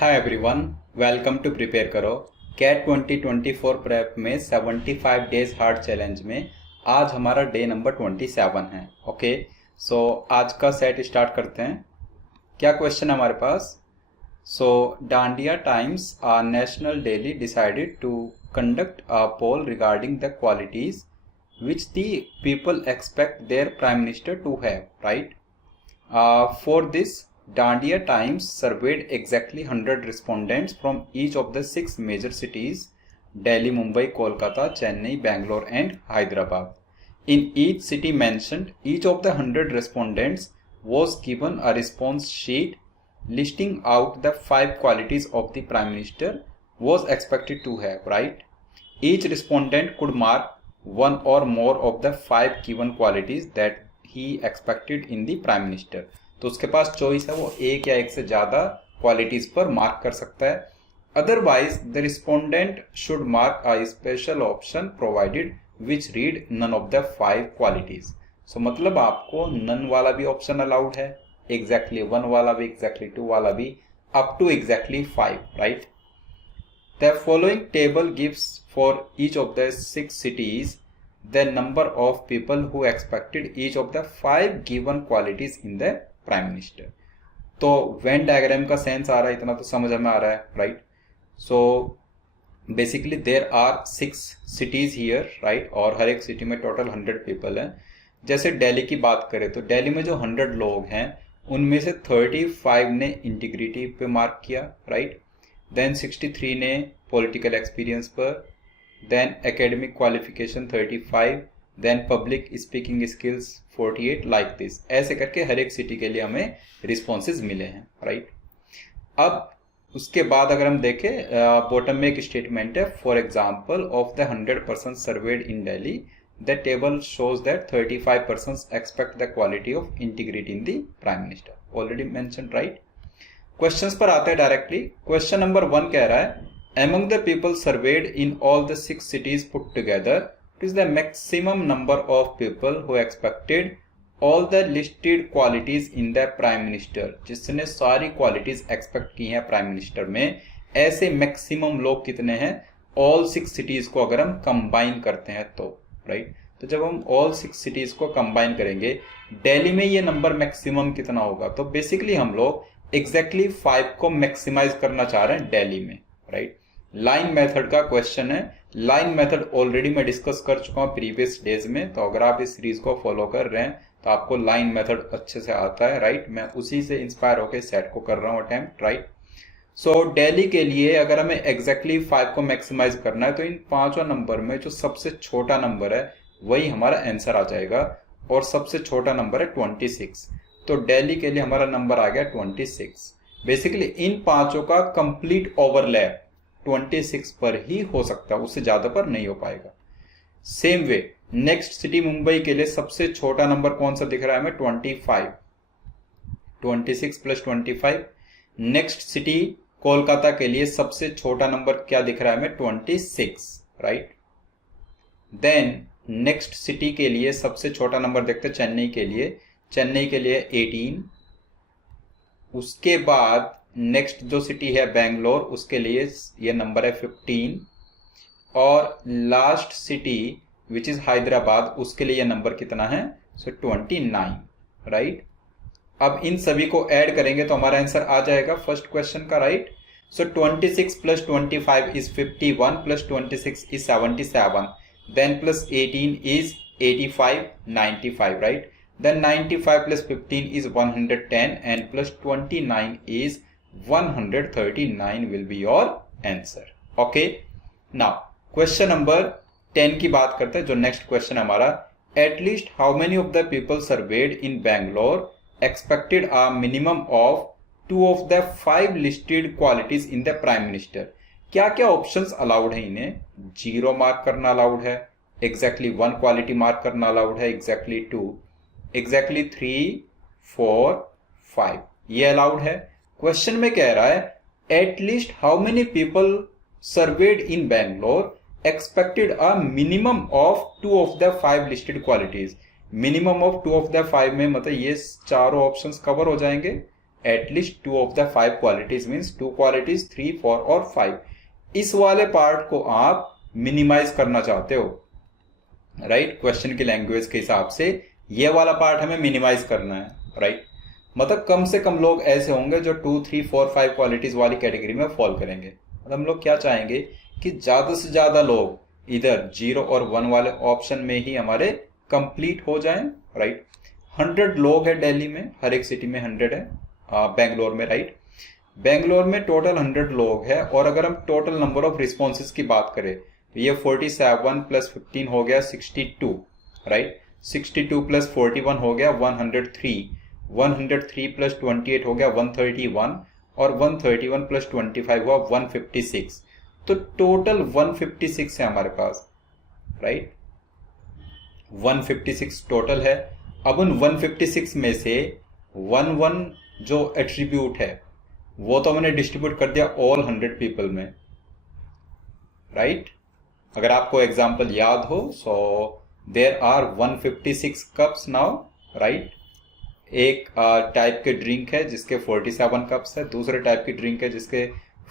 Hi everyone, welcome to prepare करो। CAT 2024 prep में 75 days hard challenge में आज हमारा डे नंबर 27 है। ओके, सो आज का सेट स्टार्ट करते हैं। क्या क्वेश्चन है हमारे पास? So Dandiya Times are national daily decided to conduct a poll regarding the qualities which the people expect their prime minister to have, right? For this, Dandiya Times surveyed exactly 100 respondents from each of the 6 major cities: Delhi, Mumbai, Kolkata, Chennai, Bangalore and Hyderabad. In each city mentioned, each of the 100 respondents was given a response sheet listing out the 5 qualities of the Prime Minister was expected to have, right? Each respondent could mark one or more of the 5 given qualities that he expected in the prime minister. तो उसके पास choice है, वो एक या एक से ज्यादा qualities पर मार्क कर सकता है। Otherwise the respondent should mark a special option provided which read none of the 5 qualities. So मतलब आपको नन वाला भी ऑप्शन अलाउड है, एग्जैक्टली 1 वाला भी, एग्जैक्टली 2 वाला भी, up to exactly 5, right? The following table gives for each of the 6 cities the number of people who expected each of the 5 given qualities in the prime minister. तो Venn diagram का sense आ रहा है, इतना तो समझ में आ रहा है, right? So basically there are 6 cities here, right? और हर एक सिटी में टोटल 100 पीपल हैं। जैसे दिल्ली की बात करें तो दिल्ली में जो 100 लोग हैं उनमें से 35 ने इंटीग्रिटी पे मार्क किया, राइट? देन 63 ने पॉलिटिकल एक्सपीरियंस पर, then academic qualification 35, then public speaking skills 48, like this। ऐसे करके हर एक सिटी के लिए हमें रिस्पॉन्सेज मिले हैं, राइट? अब उसके बाद अगर हम देखें, बॉटम में एक स्टेटमेंट है, for example of the 100% served in Delhi the table shows that 35% expect the quality of integrity in the prime minister, already mention, right? Questions पर आते हैं डायरेक्टली। क्वेश्चन नंबर 1 कह रहा है, among the people surveyed in all the 6 cities put together, it is the maximum number of people who expected all the listed qualities in the prime minister। जिसने सारी qualities expect की हैं prime minister में, ऐसे maximum लोग कितने हैं all 6 cities को अगर हम कंबाइन करते हैं तो, राइट? तो जब हम ऑल 6 सिटीज को कंबाइन करेंगे, दिल्ली में ये नंबर मैक्सिमम कितना होगा? तो बेसिकली हम लोग एग्जैक्टली 5 को मैक्सिमाइज करना चाह रहे हैं दिल्ली में, राइट? लाइन मेथड का क्वेश्चन है। लाइन मेथड ऑलरेडी मैं डिस्कस कर चुका हूं प्रीवियस डेज में, तो अगर आप इस सीरीज को फॉलो कर रहे हैं तो आपको लाइन मेथड अच्छे से आता है, राइट? मैं उसी से इंस्पायर होकर सेट को कर रहा हूं अटेम्प्ट, राइट? सो दिल्ली के लिए अगर हमें एग्जैक्टली 5 को मैक्सिमाइज करना है तो इन 5 नंबर में जो सबसे छोटा नंबर है वही हमारा आंसर आ जाएगा, और सबसे छोटा नंबर है 26। तो दिल्ली के लिए हमारा नंबर आ गया 26। बेसिकली इन 5 का कंप्लीट ओवरलैप 26 पर ही हो सकता है, उससे ज्यादा पर नहीं हो पाएगा। Same way next city Mumbai के लिए सबसे छोटा नंबर कौन सा दिख रहा है हमें? 25। 26 प्लस 25। नेक्स्ट सिटी कोलकाता के लिए सबसे छोटा नंबर क्या दिख रहा है हमें? 26, राइट? देन नेक्स्ट सिटी के लिए सबसे छोटा नंबर देखते हैं चेन्नई के लिए। चेन्नई के लिए 18। उसके बाद नेक्स्ट जो सिटी है बेंगलोर, उसके लिए ये नंबर है 15। और last city which is Hyderabad, उसके लिए ये नंबर कितना है? सो 29, राइट? अब इन सभी को ऐड करेंगे तो हमारा आंसर आ जाएगा फर्स्ट क्वेश्चन का, right? So 26 plus 25 is 51 plus 26 is 77, then plus 18 is 85, 95, right? Then 95 plus 15 is 110 and plus 29 is 139 will be your answer. Okay. Now question number 10 की बात करते हैं, जो नेक्स्ट क्वेश्चन हमारा, at least how many of the people surveyed in Bangalore expected a minimum of 2 of the 5 listed qualities in the prime minister? क्या क्या options allowed है इन्हें? 0 मार्क करना अलाउड है, एग्जैक्टली 1 क्वालिटी मार्क करना allowed है, exactly 2, exactly 3, 4, 5 ये allowed है। क्वेश्चन में कह रहा है at least how many people served in Bangalore expected a minimum of 2 of the 5 listed qualities. Minimum of 2 of the 5 में मतलब ये चारों ऑप्शंस कवर हो जाएंगे, at least 2 of the 5 qualities means 2 qualities 3, 4 और 5। इस वाले पार्ट को आप मिनिमाइज करना चाहते हो, राइट। क्वेश्चन की लैंग्वेज के हिसाब से ये वाला पार्ट हमें मिनिमाइज करना है, राइट। मतलब कम से कम लोग ऐसे होंगे जो 2, 3, 4, 5 क्वालिटीज वाली कैटेगरी में फॉल करेंगे। मतलब हम लोग क्या चाहेंगे कि ज्यादा से ज्यादा लोग इधर 0 और 1 वाले ऑप्शन में ही हमारे कंप्लीट हो जाएं, राइट। 100 लोग हैं दिल्ली में, हर एक सिटी में 100 है, बेंगलोर में, राइट। बेंगलोर में टोटल 100 लोग हैं, और अगर हम टोटल नंबर ऑफ रिस्पॉन्सेज की बात करें तो ये 47 प्लस 15 हो गया 62, राइट। 62 प्लस 41 हो गया 103, 103 प्लस 28 हो गया 131, और 131 प्लस 25 हुआ 156। तो टोटल 156 है हमारे पास, राइट। 156 टोटल है। अब उन 156 में से 1 जो एट्रीब्यूट है वो तो मैंने डिस्ट्रीब्यूट कर दिया ऑल 100 पीपल में, राइट। अगर आपको एग्जांपल याद हो, so there are 156 cups now, right. एक टाइप के ड्रिंक है जिसके 47 कप्स है, दूसरे टाइप की ड्रिंक है जिसके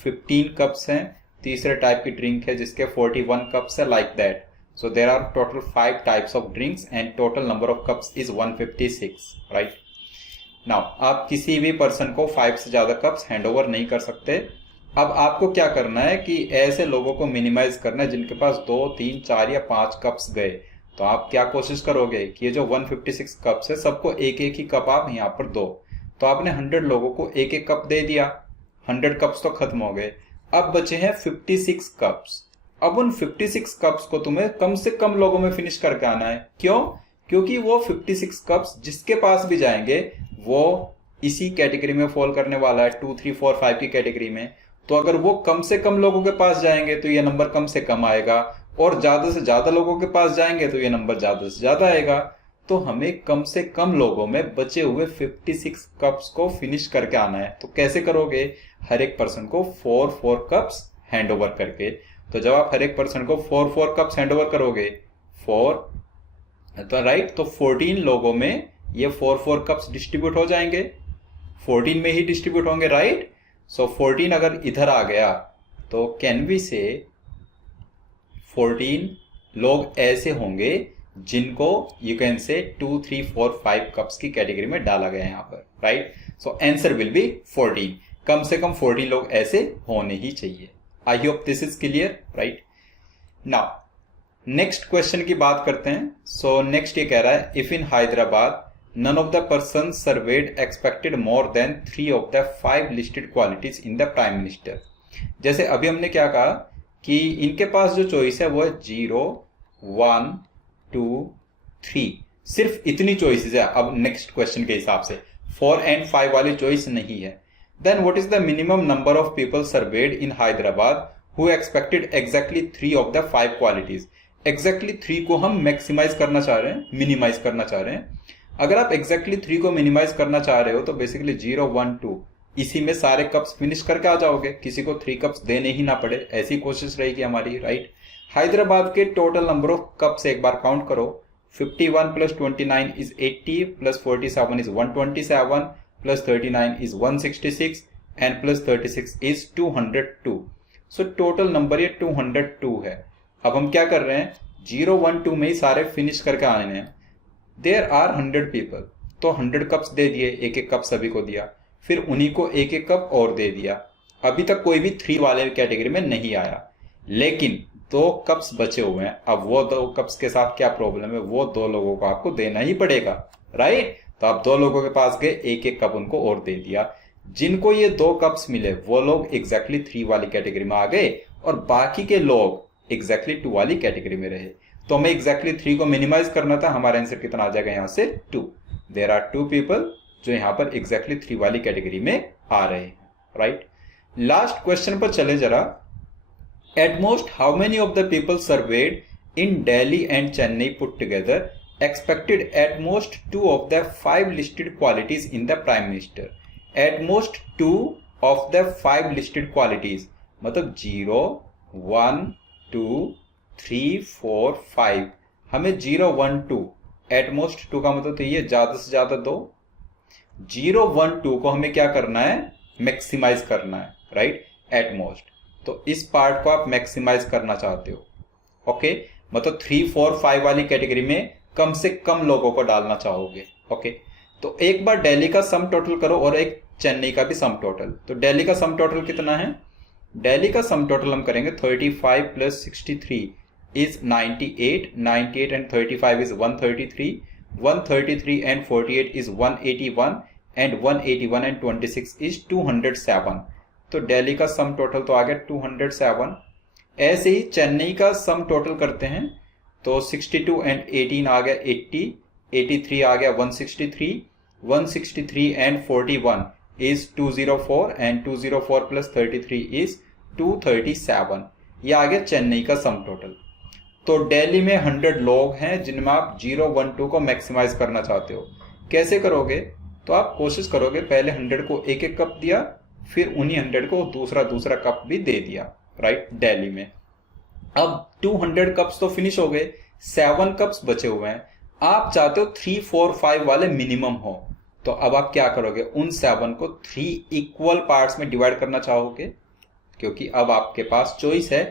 15 कप्स हैं, तीसरे टाइप की ड्रिंक है जिसके 41 कप्स है, like that. So there are total 5 types of drinks and total number of cups is 156, right. Now आप किसी भी पर्सन को 5 से ज्यादा कप्स हैंड ओवर नहीं कर सकते। अब आपको क्या करना है कि ऐसे लोगों को मिनिमाइज करना है जिनके पास 2, 3, 4 या 5 कप्स गए। तो आप क्या कोशिश करोगे कि ये जो 156 कप्स है सबको एक एक ही कप आप यहाँ पर दो। तो आपने 100 लोगों को एक एक कप दे दिया, 100 कप्स तो खत्म हो गए। अब बचे हैं 56 कप्स। अब उन 56 कप्स को तुम्हें कम से कम लोगों में फिनिश करके आना है। क्यों? क्योंकि वो 56 कप्स जिसके पास भी जाएंगे वो इसी कैटेगरी में फॉल करने वाला है, 2, 3, 4, 5 की कैटेगरी में। तो अगर वो कम से कम लोगों के पास जाएंगे तो ये नंबर कम से कम आएगा, और ज्यादा से ज्यादा लोगों के पास जाएंगे तो ये नंबर ज्यादा से ज्यादा आएगा। तो हमें कम से कम लोगों में बचे हुए 56 कप्स को फिनिश करके आना है। तो कैसे करोगे? हर एक पर्सन को 4 कप्स हैंड ओवर करके। तो जब आप हर एक पर्सन को 4 कप्स हैंड ओवर करोगे, 4 तो राइट, तो 14 लोगों में ये 4 कप्स डिस्ट्रीब्यूट हो जाएंगे, 14 में ही डिस्ट्रीब्यूट होंगे, राइट। सो 14 अगर इधर आ गया तो कैन वी से 14 लोग ऐसे होंगे जिनको यू कैन से 2, 3, 4, 5 कप्स की कैटेगरी में डाला गया है यहाँ पर, right. So answer will be 14। कम से कम 14 लोग ऐसे होने ही चाहिए। I hope this is clear, right. Now next question की बात करते हैं। सो नेक्स्ट ये कह रहा है, if in Hyderabad none of the persons surveyed expected more than 3 of the 5 listed qualities in the prime minister। जैसे अभी हमने क्या कहा कि इनके पास जो चॉइस है वो है 0, 1, 2, 3, सिर्फ इतनी चॉइसेस है। अब नेक्स्ट क्वेश्चन के हिसाब से 4 and 5 वाली चॉइस नहीं है। Then what is the minimum number of people served in Hyderabad who expected exactly 3 of the 5 qualities. Exactly 3 को हम मैक्सिमाइज करना चाह रहे हैं, मिनिमाइज करना चाह रहे हैं। अगर आप एग्जैक्टली 3 को मिनिमाइज करना चाह रहे हो तो बेसिकली 0, 1, 2 इसी में सारे कप्स फिनिश करके आ जाओगे, किसी को 3 कप्स देने ही ना पड़े, ऐसी कोशिश रहेगी हमारी, राइट। हैदराबाद के टोटल नंबर ऑफ कप्स एक बार काउंट करो। 51 plus 29 is 80, plus 47 is 127, plus 39 is 166 and plus 36 is 202। So total number ये 202 है। अब हम क्या कर रहे हैं, 0, 1, 2 में ही सारे फिनिश करके आने हैं। देयर आर 100 पीपल, तो 100 कप्स दे दिए, एक एक कप सभी को दिया, फिर उन्हीं को एक एक कप और दे दिया। अभी तक कोई भी 3 वाले कैटेगरी में नहीं आया, लेकिन 2 कप्स बचे हुए हैं। अब वो 2 कप्स के साथ क्या प्रॉब्लम है, वो 2 लोगों को आपको देना ही पड़ेगा, राइट। तो आप 2 लोगों के पास गए, एक एक कप उनको और दे दिया। जिनको ये 2 कप्स मिले वो लोग एग्जैक्टली 3 वाली कैटेगरी में आ गए, और बाकी के लोग एग्जैक्टली 2 वाली कैटेगरी में रहे। तो हमें एग्जैक्टली 3 को मिनिमाइज करना था। हमारा आंसर कितना आ जाएगा यहाँ से, 2। देयर आर 2 पीपल जो यहाँ पर एग्जैक्टली 3 वाली कैटेगरी में आ रहे हैं, राइट। लास्ट क्वेश्चन पर चले जरा। At most how many of the people served in Delhi and Chennai put together expected at most 2 of the 5 listed qualities in the prime minister. At most 2 of the 5 listed qualities मतलब 0, 1, 2, 3, 4, 5। हमें 0, 1, 2 at most 2 का मतलब तो ये ज्यादा से ज्यादा 2, 0 1 2 को हमें क्या करना है, मैक्सिमाइज करना है, राइट, एट मोस्ट। तो इस पार्ट को आप मैक्सिमाइज करना चाहते हो, ओके, मतलब 3 4 5 वाली कैटेगरी में कम से कम लोगों को डालना चाहोगे, ओके। तो एक बार दिल्ली का सम टोटल करो और एक चेन्नई का भी सम टोटल। तो दिल्ली का सम टोटल कितना है, दिल्ली का सम टोटल हम करेंगे 35 plus 63 is 98, 98 and 35 is 133, 133 and 48 is 181 and 181 and 26 is 207। तो दिल्ली का सम टोटल तो आ गया 207। ऐसे ही चेन्नई का सम टोटल करते हैं तो 62 एंड 18 आ गया 80, 83 आ गया 163, 163 and 41 is 204 and 204 plus 33 is 237। ये आ गया चेन्नई का सम टोटल। तो दिल्ली में 100 लोग हैं जिनमें आप 0 1 2 को मैक्सिमाइज करना चाहते हो। कैसे करोगे, तो आप कोशिश करोगे पहले 100 को एक एक कप दिया, फिर उन्हीं 100 को दूसरा दूसरा कप भी दे दिया, राइट, दिल्ली में। अब 200 कप्स तो फिनिश हो गए, 7 कप्स बचे हुए हैं। आप चाहते हो 3 4 5 वाले मिनिमम हो, तो अब आप क्या करोगे, उन 7 को 3 इक्वल पार्ट्स में डिवाइड करना चाहोगे, क्योंकि अब आपके पास चॉइस है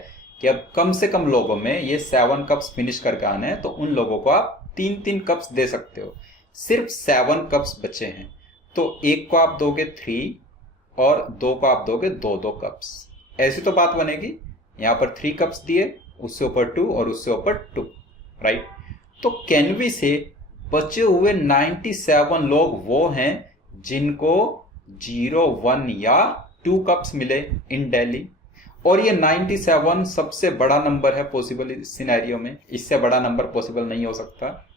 कि अब कम से कम लोगों में ये 7 कप्स फिनिश करके आने हैं, तो उन लोगों को आप 3 कप्स दे सकते हो। सिर्फ 7 कप्स बचे हैं, तो एक को आप दोगे 3 और 2 को आप दोगे 2 कप्स। ऐसी तो बात बनेगी। यहां पर 3 कप्स दिए, उससे ऊपर 2 और उससे ऊपर 2, राइट। तो कैन वी से बचे हुए 97 लोग वो हैं जिनको 0 1 या 2 कप्स मिले इन दिल्ली, और ये 97 सबसे बड़ा नंबर है पॉसिबल सिनेरियो में, इससे बड़ा नंबर पॉसिबल नहीं हो सकता।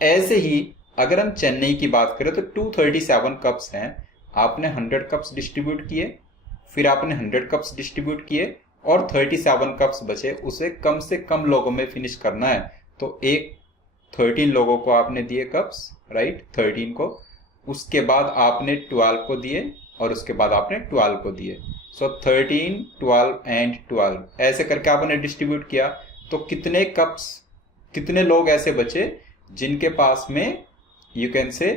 ऐसे ही अगर हम चेन्नई की बात करें तो 237 कप्स हैं, आपने 100 कप्स डिस्ट्रीब्यूट किए, फिर आपने 100 कप्स डिस्ट्रीब्यूट किए और 37 कप्स बचे, उसे कम से कम लोगों में फिनिश करना है। तो एक 13 लोगों को आपने दिए कप्स, राइट, 13 को, उसके बाद आपने 12 को दिए और उसके बाद आपने 12 को दिए। सो 13 12 एंड 12 ऐसे करके आपने डिस्ट्रीब्यूट किया। तो कितने कप्स, कितने लोग ऐसे बचे जिनके पास में यू कैन से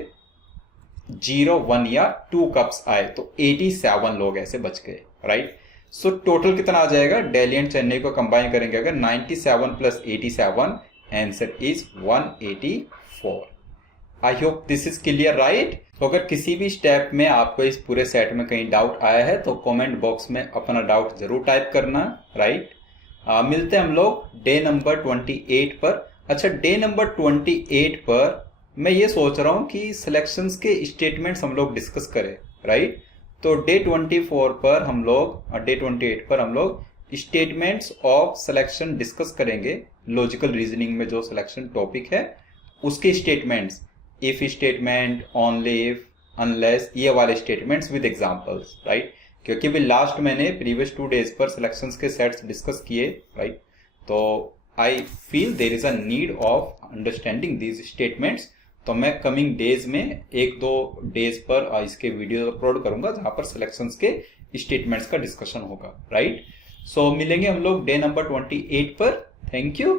0 1 या 2 कप्स आए, तो 87 लोग ऐसे बच गए, राइट। सो टोटल कितना आ जाएगा, दिल्ली एंड चेन्नई को कंबाइन करेंगे अगर 97 plus 87, answer is 184। I hope this is clear, right. तो अगर किसी भी स्टेप में आपको इस पूरे सेट में कहीं डाउट आया है तो कमेंट बॉक्स में अपना डाउट जरूर टाइप करना, राइट। मिलते हैं हम लोग डे नंबर 28 पर। अच्छा, डे नंबर 28 पर मैं ये सोच रहा हूं कि सिलेक्शंस के स्टेटमेंट्स हम लोग डिस्कस करें, राइट। तो डे 24 पर हम लोग, डे 28 पर हम लोग स्टेटमेंट्स ऑफ सिलेक्शन डिस्कस करेंगे। लॉजिकल रीजनिंग में जो सिलेक्शन टॉपिक है उसके statements, if statement, only if, unless, ये वाले स्टेटमेंट्स विद एग्जांपल्स, राइट। क्योंकि भी लास्ट मैंने प्रीवियस 2 डेज पर सिलेक्शंस के सेट्स डिस्कस किए, राइट। तो I feel there is a need of understanding these statements. तो मैं कमिंग डेज में 1-2 डेज पर इसके वीडियो अपलोड करूंगा जहां पर सिलेक्शंस के स्टेटमेंट्स का डिस्कशन होगा, राइट। सो मिलेंगे हम लोग डे नंबर 28 पर। Thank you.